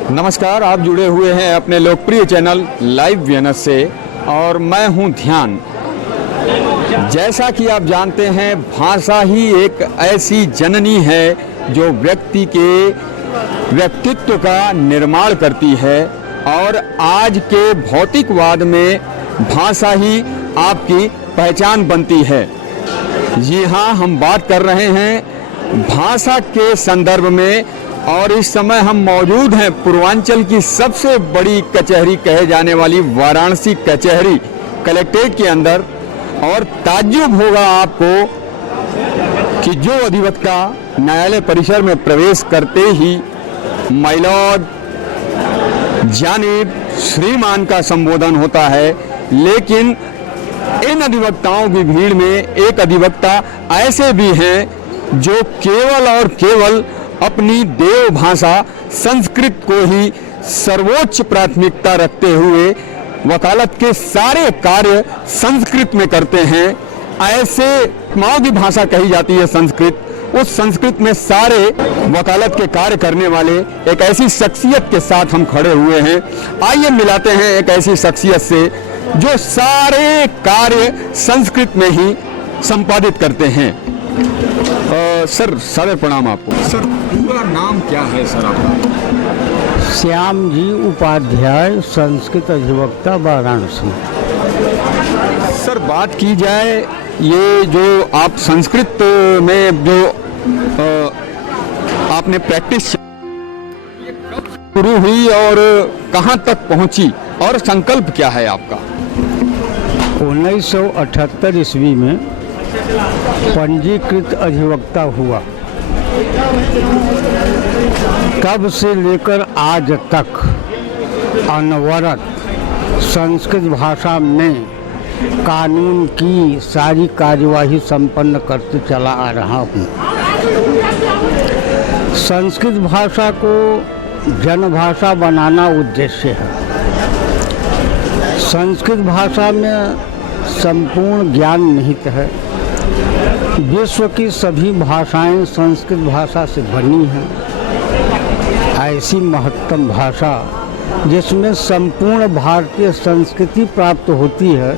नमस्कार, आप जुड़े हुए हैं अपने लोकप्रिय चैनल लाइव वीएनएस से और मैं हूं ध्यान। जैसा कि आप जानते हैं, भाषा ही एक ऐसी जननी है जो व्यक्ति के व्यक्तित्व का निर्माण करती है और आज के भौतिकवाद में भाषा ही आपकी पहचान बनती है। जी हाँ, हम बात कर रहे हैं भाषा के संदर्भ में और इस समय हम मौजूद हैं पूर्वांचल की सबसे बड़ी कचहरी कहे जाने वाली वाराणसी कचहरी कलेक्ट्रेट के अंदर। और ताज्जुब होगा आपको कि जो अधिवक्ता न्यायालय परिसर में प्रवेश करते ही माय लॉर्ड, जानिब, श्रीमान का संबोधन होता है, लेकिन इन अधिवक्ताओं की भीड़ में एक अधिवक्ता ऐसे भी हैं जो केवल और केवल अपनी देव भाषा संस्कृत को ही सर्वोच्च प्राथमिकता रखते हुए वकालत के सारे कार्य संस्कृत में करते हैं। ऐसे माओ की भाषा कही जाती है संस्कृत। उस संस्कृत में सारे वकालत के कार्य करने वाले एक ऐसी शख्सियत के साथ हम खड़े हुए हैं। आइए मिलाते हैं एक ऐसी शख्सियत से जो सारे कार्य संस्कृत में ही संपादित करते हैं। सर, सादर प्रणाम आपको। सर, पूरा नाम क्या है सर आपका? श्याम जी उपाध्याय, संस्कृत अधिवक्ता, वाराणसी। सर, बात की जाए ये जो आप संस्कृत में जो आपने प्रैक्टिस ये कब शुरू हुई और कहाँ तक पहुँची और संकल्प क्या है आपका? 1978 ईस्वी में पंजीकृत अधिवक्ता हुआ। तब से लेकर आज तक अनवरत संस्कृत भाषा में कानून की सारी कार्यवाही संपन्न करते चला आ रहा हूँ। संस्कृत भाषा को जनभाषा बनाना उद्देश्य है। संस्कृत भाषा में संपूर्ण ज्ञान निहित है। विश्व की सभी भाषाएं संस्कृत भाषा से बनी हैं। ऐसी महत्तम भाषा जिसमें संपूर्ण भारतीय संस्कृति प्राप्त होती है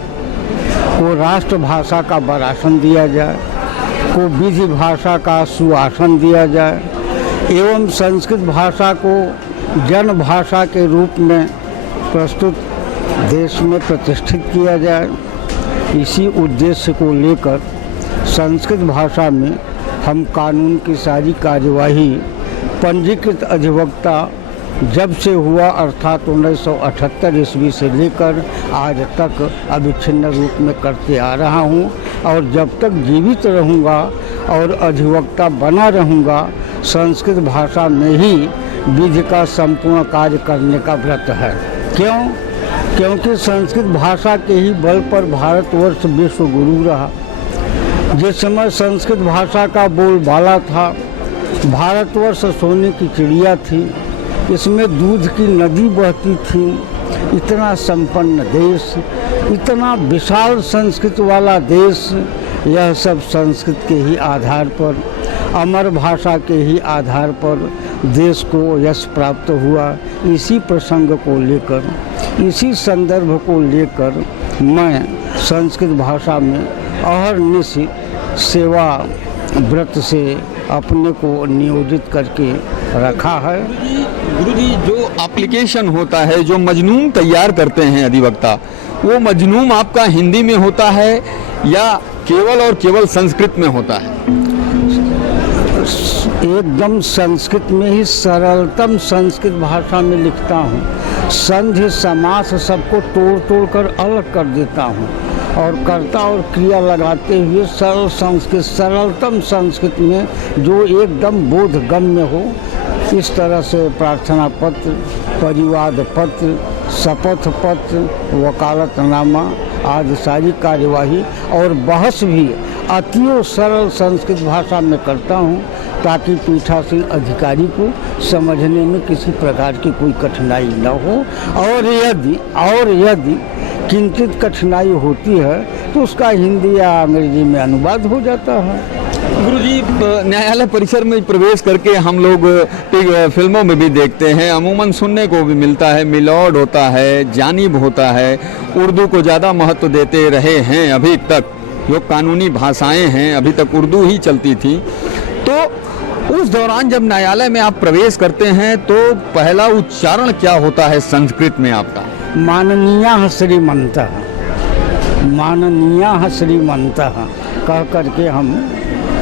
को राष्ट्रभाषा का वरासन दिया जाए, को विधि भाषा का सुआसन दिया जाए एवं संस्कृत भाषा को जन भाषा के रूप में प्रस्तुत देश में प्रतिष्ठित किया जाए। इसी उद्देश्य को लेकर संस्कृत भाषा में हम कानून की सारी कार्यवाही पंजीकृत अधिवक्ता जब से हुआ अर्थात 1978 ईस्वी से लेकर आज तक अविच्छिन्न रूप में करते आ रहा हूँ और जब तक जीवित रहूँगा और अधिवक्ता बना रहूँगा संस्कृत भाषा में ही विधि का संपूर्ण कार्य करने का व्रत है। क्योंकि संस्कृत भाषा के ही बल पर भारतवर्ष विश्व गुरु रहा। जिस समय संस्कृत भाषा का बोलबाला था, भारतवर्ष सोने की चिड़िया थी, इसमें दूध की नदी बहती थी। इतना संपन्न देश, इतना विशाल संस्कृत वाला देश, यह सब संस्कृत के ही आधार पर, अमर भाषा के ही आधार पर देश को यश प्राप्त हुआ। इसी प्रसंग को लेकर, इसी संदर्भ को लेकर मैं संस्कृत भाषा में अहर्निश सेवा व्रत से अपने को नियोजित करके रखा है। गुरुजी, जो एप्लीकेशन होता है, जो मजनून तैयार करते हैं अधिवक्ता, वो मजनून आपका हिंदी में होता है या केवल और केवल संस्कृत में होता है? एकदम संस्कृत में ही, सरलतम संस्कृत भाषा में लिखता हूँ। संधि समास सबको तोड़ कर अलग कर देता हूँ और कर्ता और क्रिया लगाते हुए सरल संस्कृत, सरलतम संस्कृत में जो एकदम बोधगम्य हो, इस तरह से प्रार्थना पत्र, परिवाद पत्र, शपथ पत्र, वकालतनामा आदि सारी कार्यवाही और बहस भी अतियो सरल संस्कृत भाषा में करता हूँ ताकि पीठासीन अधिकारी को समझने में किसी प्रकार की कोई कठिनाई न हो। और यदि किंचित कठिनाई होती है तो उसका हिंदी या अंग्रेजी में अनुवाद हो जाता है। गुरुजी, न्यायालय परिसर में प्रवेश करके हम लोग फिल्मों में भी देखते हैं, अमूमन सुनने को भी मिलता है, मिलॉर्ड होता है, जानिब होता है, उर्दू को ज़्यादा महत्व देते रहे हैं अभी तक। जो कानूनी भाषाएं हैं अभी तक उर्दू ही चलती थी। तो उस दौरान जब न्यायालय में आप प्रवेश करते हैं तो पहला उच्चारण क्या होता है संस्कृत में आपका? माननीय श्रीमंतः, माननीय श्रीमंतः कह करके हम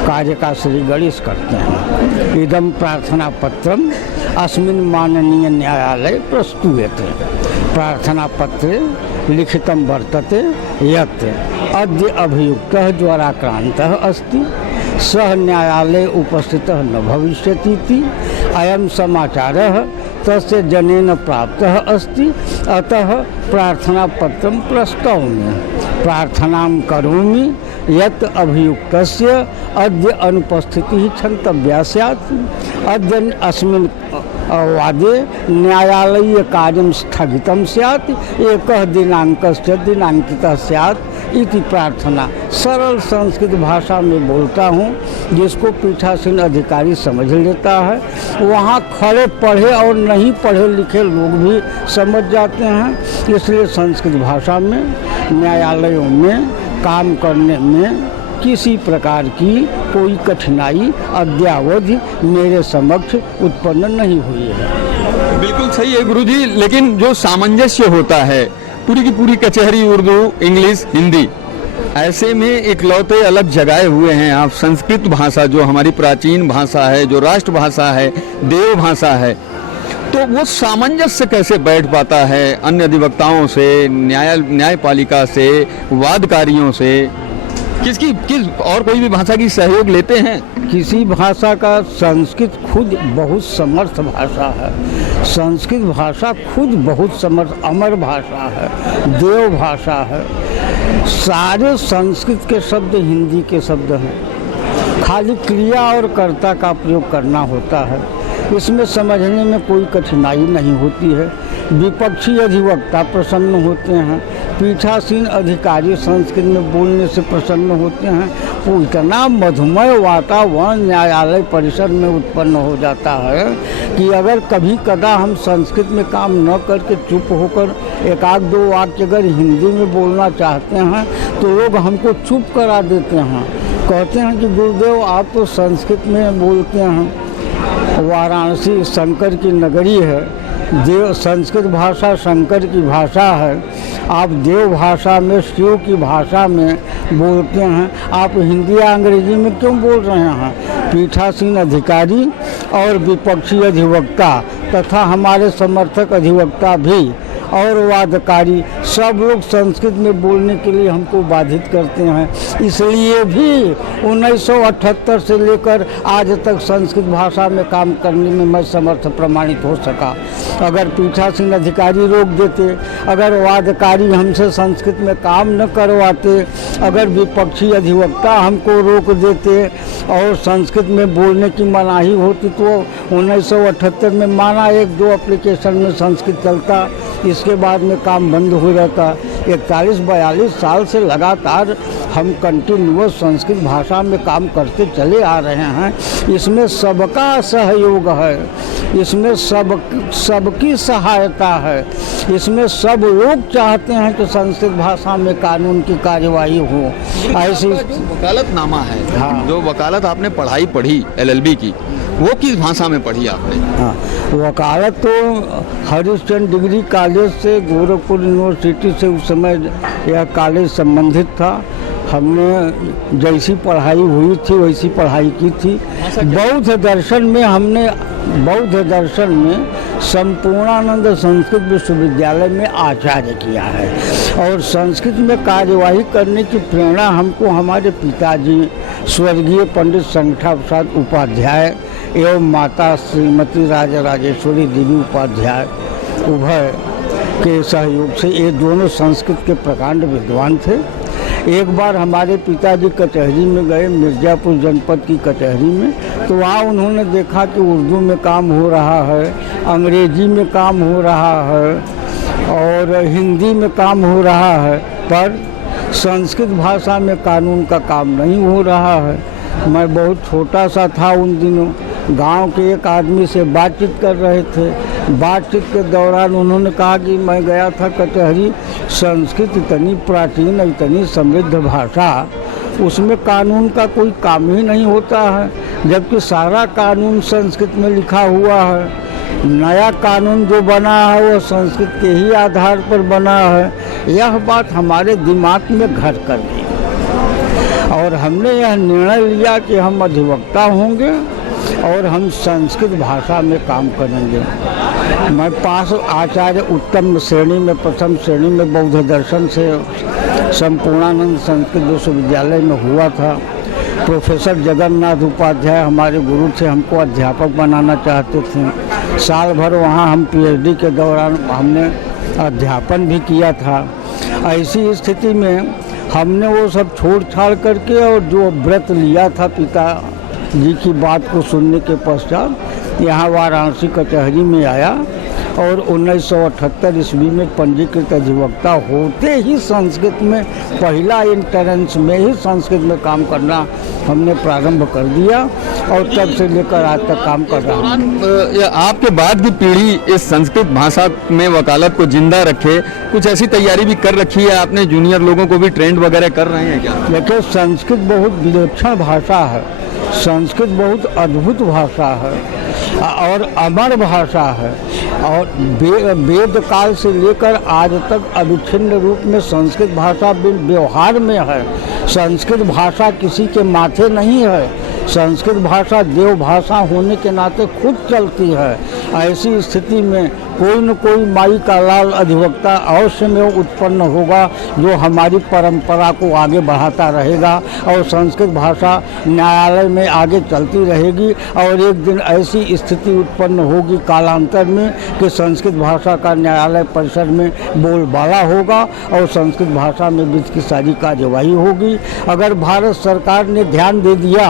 कार्य का श्री गणेश करते हैं। इदम प्रार्थना पत्रम अस्मिन् माननीय न्यायालय प्रस्तूयते। प्रार्थना पत्रे लिखितं वर्तते यत् अद्य अभियुक्तः ज्वराक्रान्तः अस्ति, सः न्यायालये उपस्थितः न भविष्यतीति अयं समाचारः तस्य जनेन प्राप्तः अस्ति, अतः प्रार्थना पत्रं प्रस्तौमि। प्रार्थनां करोमि यत् अभियुक्तस्य अद्य अनुपस्थितिः क्षन्तव्या स्यात्। अद्य अस्मिन् वादे न्यायालयीय कार्यं स्थगितं स्यात्, एकः दिनांकस्य दिनांकितः स्यात् इति प्रार्थना। सरल संस्कृत भाषा में बोलता हूँ, जिसको पीठासीन अधिकारी समझ लेता है। वहाँ खड़े पढ़े और नहीं पढ़े लिखे लोग भी समझ जाते हैं। इसलिए संस्कृत भाषा में न्यायालयों में काम करने में किसी प्रकार की कोई कठिनाई अद्यावधि मेरे समक्ष उत्पन्न नहीं हुई है। बिल्कुल सही है गुरुजी, लेकिन जो सामंजस्य होता है, पूरी की पूरी कचहरी उर्दू, इंग्लिश, हिंदी, ऐसे में इकलौते अलग जगाए हुए हैं आप। संस्कृत भाषा जो हमारी प्राचीन भाषा है, जो राष्ट्रभाषा है, देव भाषा है, तो वो सामंजस्य कैसे बैठ पाता है अन्य अधिवक्ताओं से, न्यायपालिका से, वादकारियों से? किस और कोई भी भाषा की सहयोग लेते हैं? किसी भाषा का, संस्कृत खुद बहुत समर्थ भाषा है। संस्कृत भाषा खुद बहुत समर्थ अमर भाषा है, देव भाषा है। सारे संस्कृत के शब्द हिंदी के शब्द हैं, खाली क्रिया और कर्ता का प्रयोग करना होता है। इसमें समझने में कोई कठिनाई नहीं होती है। विपक्षी अधिवक्ता प्रसन्न होते हैं, पीठासीन अधिकारी संस्कृत में बोलने से प्रसन्न होते हैं। वो इतना मधुमय वातावरण न्यायालय परिसर में उत्पन्न हो जाता है कि अगर कभी कदा हम संस्कृत में काम न करके चुप होकर एक आध दो वाक्य अगर हिंदी में बोलना चाहते हैं तो लोग हमको चुप करा देते हैं। कहते हैं कि गुरुदेव आप तो संस्कृत में बोलते हैं, वाराणसी शंकर की नगरी है, देव संस्कृत भाषा शंकर की भाषा है, आप देव भाषा में, शिव की भाषा में बोलते हैं, आप हिंदी या अंग्रेजी में क्यों बोल रहे हैं? पीठासीन अधिकारी और विपक्षी अधिवक्ता तथा हमारे समर्थक अधिवक्ता भी और वादकारी सब लोग संस्कृत में बोलने के लिए हमको बाधित करते हैं। इसलिए भी 1978 से लेकर आज तक संस्कृत भाषा में काम करने में मैं समर्थ प्रमाणित हो सका। अगर पीठासीन अधिकारी रोक देते, अगर वादकारी हमसे संस्कृत में काम न करवाते, अगर विपक्षी अधिवक्ता हमको रोक देते और संस्कृत में बोलने की मनाही होती तो 1978 में माना 1-2 एप्लीकेशन में संस्कृत चलता, इसके बाद में काम बंद हो जाता। 41-42 साल से लगातार हम कंटिन्यूअस संस्कृत भाषा में काम करते चले आ रहे हैं। इसमें सबका सहयोग है, इसमें सबकी सहायता है, इसमें सब लोग चाहते हैं कि संस्कृत भाषा में कानून की कार्यवाही हो। ऐसी वकालतनामा है, हाँ। जो वकालत आपने पढ़ी LLB की, वो किस भाषा में पढ़ी आपने? हाँ, वकालत तो हरिश्चंद्र डिग्री कॉलेज से, गोरखपुर यूनिवर्सिटी से उस समय यह कॉलेज संबंधित था। हमने जैसी पढ़ाई हुई थी वैसी पढ़ाई की थी। बौद्ध दर्शन में हमने संपूर्णानंद संस्कृत विश्वविद्यालय में आचार्य किया है और संस्कृत में कार्यवाही करने की प्रेरणा हमको हमारे पिताजी स्वर्गीय पंडित संगठा प्रसाद उपाध्याय एवं माता श्रीमती राजेश्वरी देवी उपाध्याय उभय के सहयोग से, ये दोनों संस्कृत के प्रकांड विद्वान थे। एक बार हमारे पिताजी कचहरी में गए, मिर्ज़ापुर जनपद की कचहरी में, तो वहाँ उन्होंने देखा कि उर्दू में काम हो रहा है, अंग्रेजी में काम हो रहा है और हिंदी में काम हो रहा है, पर संस्कृत भाषा में कानून का काम नहीं हो रहा है। मैं बहुत छोटा सा था उन दिनों। गांव के एक आदमी से बातचीत कर रहे थे। बातचीत के दौरान उन्होंने कहा कि मैं गया था कचहरी, संस्कृत इतनी प्राचीन, इतनी समृद्ध भाषा, उसमें कानून का कोई काम ही नहीं होता है, जबकि सारा कानून संस्कृत में लिखा हुआ है। नया कानून जो बना है वो संस्कृत के ही आधार पर बना है। यह बात हमारे दिमाग में घर कर गई और हमने यह निर्णय लिया कि हम अधिवक्ता होंगे और हम संस्कृत भाषा में काम करेंगे। मैं पास आचार्य उत्तम श्रेणी में, प्रथम श्रेणी में बौद्ध दर्शन से संपूर्णानंद संस्कृत विश्वविद्यालय में हुआ था। प्रोफेसर जगन्नाथ उपाध्याय हमारे गुरु थे, हमको अध्यापक बनाना चाहते थे। साल भर वहाँ हम पीएचडी के दौरान हमने अध्यापन भी किया था। ऐसी स्थिति में हमने वो सब छोड़ छाड़ करके और जो व्रत लिया था पिता जी की बात को सुनने के पश्चात यहाँ वाराणसी कचहरी में आया और 1978 ईस्वी में पंजीकृत अधिवक्ता होते ही संस्कृत में पहला एंट्रेंस में ही संस्कृत में काम करना हमने प्रारंभ कर दिया और तब से लेकर आज तक काम कर रहा हूँ। आपके बाद की पीढ़ी इस संस्कृत भाषा में वकालत को जिंदा रखे, कुछ ऐसी तैयारी भी कर रखी है आपने? जूनियर लोगों को भी ट्रेंड वगैरह कर रहे हैं क्या? देखिए, संस्कृत बहुत विलक्षण भाषा है, संस्कृत बहुत अद्भुत भाषा है और अमर भाषा है और वेद काल से लेकर आज तक अविच्छिन्न रूप में संस्कृत भाषा व्यवहार में है। संस्कृत भाषा किसी के माथे नहीं है, संस्कृत भाषा देव भाषा होने के नाते खुद चलती है। ऐसी स्थिति में कोई न कोई माई का लाल अधिवक्ता अवश्य में उत्पन्न होगा जो हमारी परंपरा को आगे बढ़ाता रहेगा और संस्कृत भाषा न्यायालय में आगे चलती रहेगी और एक दिन ऐसी स्थिति उत्पन्न होगी कालांतर में कि संस्कृत भाषा का न्यायालय परिसर में बोलबाला होगा और संस्कृत भाषा में विधि की सारी कार्यवाही होगी। अगर भारत सरकार ने ध्यान दे दिया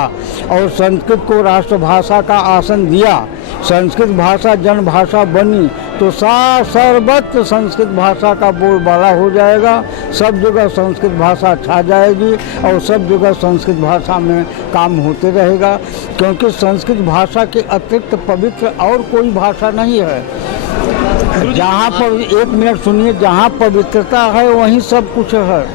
और संस्कृत को राष्ट्रभाषा का आसन दिया, संस्कृत भाषा जन भाषा बनी, तो सर्वत्र संस्कृत भाषा का बोलबाला हो जाएगा। सब जगह संस्कृत भाषा छा जाएगी और सब जगह संस्कृत भाषा में काम होते रहेगा, क्योंकि संस्कृत भाषा के अतिरिक्त पवित्र और कोई भाषा नहीं है। जहाँ पर, एक मिनट सुनिए, जहाँ पवित्रता है वहीं सब कुछ है,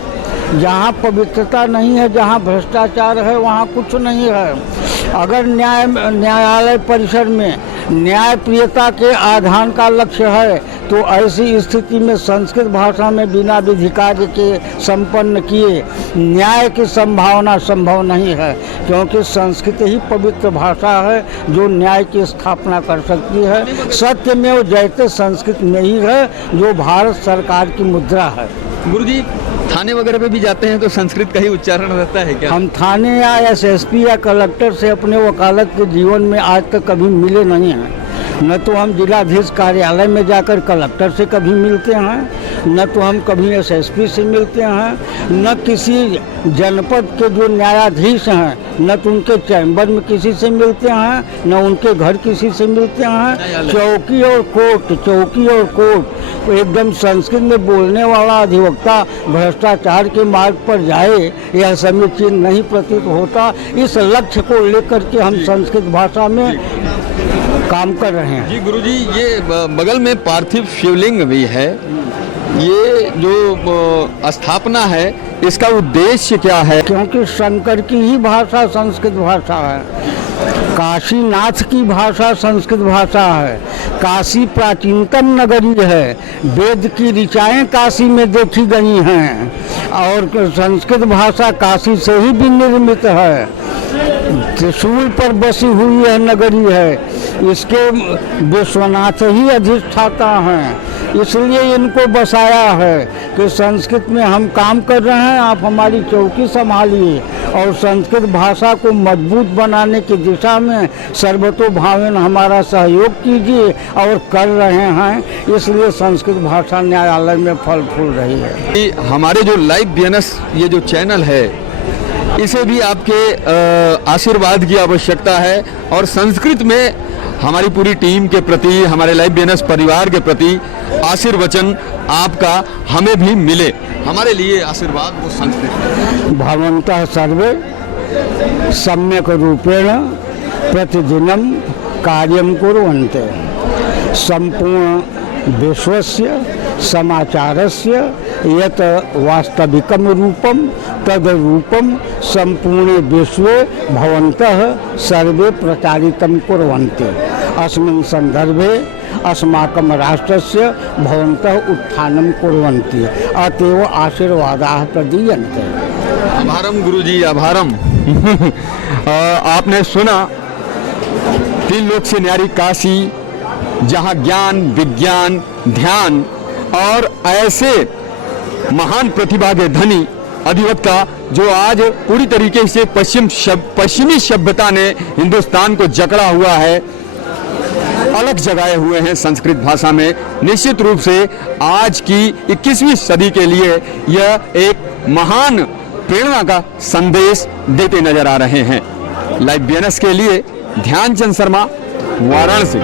जहाँ पवित्रता नहीं है, जहाँ भ्रष्टाचार है, वहाँ कुछ नहीं है। अगर न्यायालय परिसर में न्यायप्रियता के आधान का लक्ष्य है तो ऐसी स्थिति में संस्कृत भाषा में बिना विधि कार्य के संपन्न किए न्याय की संभावना संभव नहीं है, क्योंकि संस्कृत ही पवित्र भाषा है जो न्याय की स्थापना कर सकती है। सत्यमेव जयते संस्कृत में ही है जो भारत सरकार की मुद्रा है। गुरुजी, थाने वगैरह पे भी जाते हैं तो संस्कृत का ही उच्चारण रहता है क्या? हम थाने या एसएसपी या कलेक्टर से अपने वकालत के जीवन में आज तक कभी मिले नहीं हैं। न तो हम जिलाधीश कार्यालय में जाकर कलेक्टर से कभी मिलते हैं, न तो हम कभी एसएसपी से मिलते हैं, न किसी जनपद के जो न्यायाधीश हैं न तो उनके चैम्बर में किसी से मिलते हैं, न उनके घर किसी से मिलते हैं। चौकी और कोर्ट एकदम संस्कृत में बोलने वाला अधिवक्ता भ्रष्टाचार के मार्ग पर जाए, यह समीचीन नहीं प्रतीत होता। इस लक्ष्य को लेकर के हम संस्कृत भाषा में काम कर रहे हैं। जी गुरुजी, ये बगल में पार्थिव शिवलिंग भी है, ये जो स्थापना है इसका उद्देश्य क्या है? क्योंकि शंकर की ही भाषा संस्कृत भाषा है, काशीनाथ की भाषा संस्कृत भाषा है, काशी प्राचीनतम नगरी है, वेद की ऋचाएं काशी में देखी गई हैं और संस्कृत भाषा काशी से ही विनिर्मित है। त्रिशूल पर बसी हुई यह नगरी है, इसके विश्वनाथ ही अधिष्ठाता हैं, इसलिए इनको बसाया है कि संस्कृत में हम काम कर रहे हैं, आप हमारी चौकी संभालिए और संस्कृत भाषा को मजबूत बनाने की दिशा में सर्वतोभावेन हमारा सहयोग कीजिए और कर रहे हैं। इसलिए संस्कृत भाषा न्यायालय में फल फूल रही है। हमारे जो लाइव बीएनएस ये जो चैनल है, इसे भी आपके आशीर्वाद की आवश्यकता है और संस्कृत में हमारी पूरी टीम के प्रति, हमारे लाइव बीएनएस परिवार के प्रति आशीर्वचन आपका हमें भी मिले। हमारे लिए आशीर्वाद वो संस्कृत है। भवन्तः सर्वे सम्यक् रूपेण प्रतिदिनं कार्यं कुर्वन्ति। सम्पूर्ण विश्वस्य समाचारस्य यत् वास्तविकं रूपं तद् रूपं सम्पूर्णे विश्वे भवन्तः सर्वे प्रचारितं कुर्वन्ति। अस्मिन् सन्दर्भे अस्माकं राष्ट्रस्य भवन्तः उत्थानं कुर्वन्ति, अत एव आशीर्वादाः प्रदीयन्ते। आभारम गुरुजी, आभारम। आपने सुना 3 लोक से न्यारी काशी, जहां ज्ञान, विज्ञान, ध्यान और ऐसे महान प्रतिभा के धनी अधिवक्ता जो आज पूरी तरीके से पश्चिमी सभ्यता ने हिंदुस्तान को जकड़ा हुआ है, अलग जगाए हुए हैं संस्कृत भाषा में। निश्चित रूप से आज की 21वीं सदी के लिए यह एक महान प्रेरणा का संदेश देते नजर आ रहे हैं। लाइव बीएनएस के लिए ध्यानचंद शर्मा, वाराणसी।